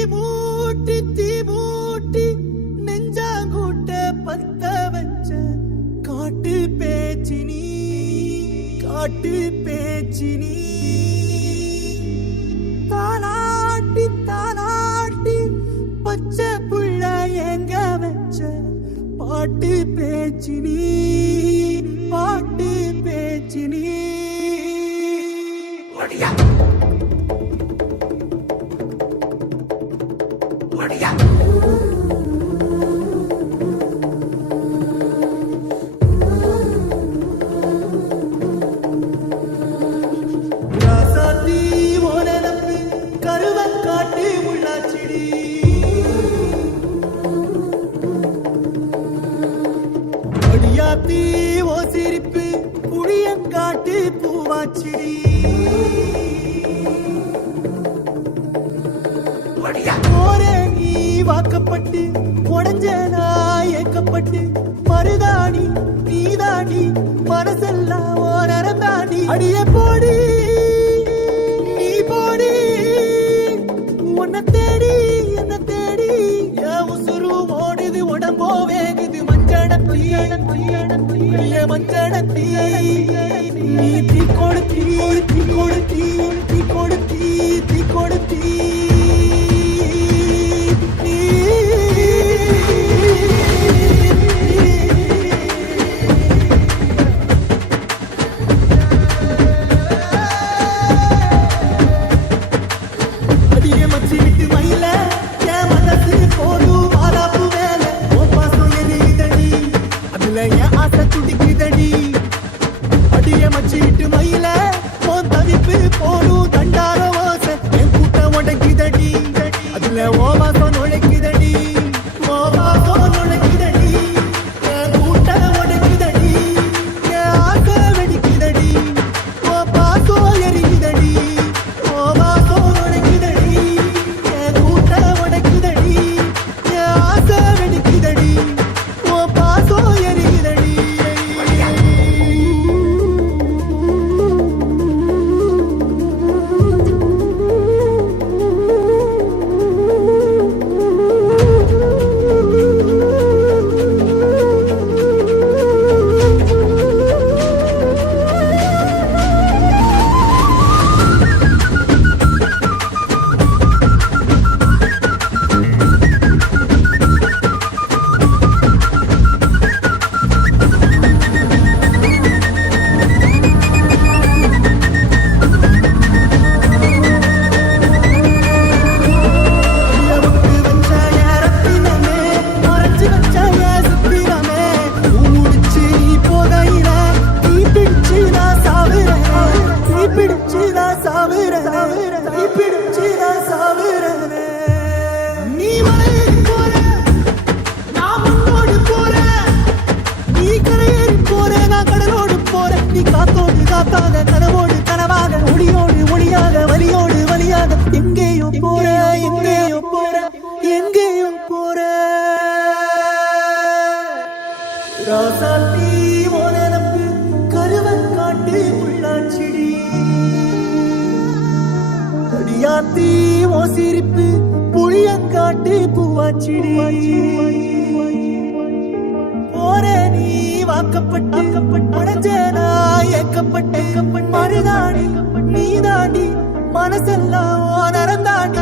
தீ மூட்டி நெஞ்சாங்கூட்ட பத்த வச்ச காட்டு பேச்சினி தாலாட்டி தாலாட்டி பச்சை புள்ள எங்க வச்ச பாட்டு பேச்சினி ஒடியா ஒடியா ஓ சிரிப்பு புளியங்காட்டு பூவாச்சிடி போரே நீ வாக்கப்பட்டு உடஞ்சனா ஏக்கப்பட்டு மருதாணி நீதாணி மனசெல்லாம் ஓ நரந்தாணி அடிய போடி நீ போடி உன்னை தேடி என்ன தேடி உசுரு ஓடுது உடம்போ வேகுது மஞ்சடத்தி நீ தீ கொடுத்தி அடியே மச்சி விட்டு மயில என் மனசு போதும் மாறாப்பு வேலை உன் பாசம் எரியுதடி அதுல என் ஆசை துடிக்குதடி அடியே மச்சி விட்டு மயில உன் தவிப்பு போடும் தண்டார ஓசை என் கூட்டம் உடைக்குதடி அதுல ஓ மாசம் நுழைக்குதடி என் கூட்டம் உடைக்குதடி என் ஆசை வெடிக்குதடி ஓ பாசம் எரியுதடி ஓ மாசம் நுழைக்குதடி என் கூட்டம் உடைக்குதடி என் ஆசை வெடிக்குதடி ஓ பாசம் எரியுதடி கனவோடு கனவாக ஒளியோடு ஒளியாக வலியோடு வலியாக எங்கேயோ போற ராசாத்தி ஓ நினப்பு கருவக்காட்டு உள்ளாச்சிடி அடியாத்தி ஓ சிரிப்பு புளியங்காட்டு பூவாச்சிடி போரே நீ வாக்கப்பட்டு உடஞ்சனா ஏக்கப்பட்டு மருதாணி நீதாண்டி மனசெல்லாம் நரந்தாண்டி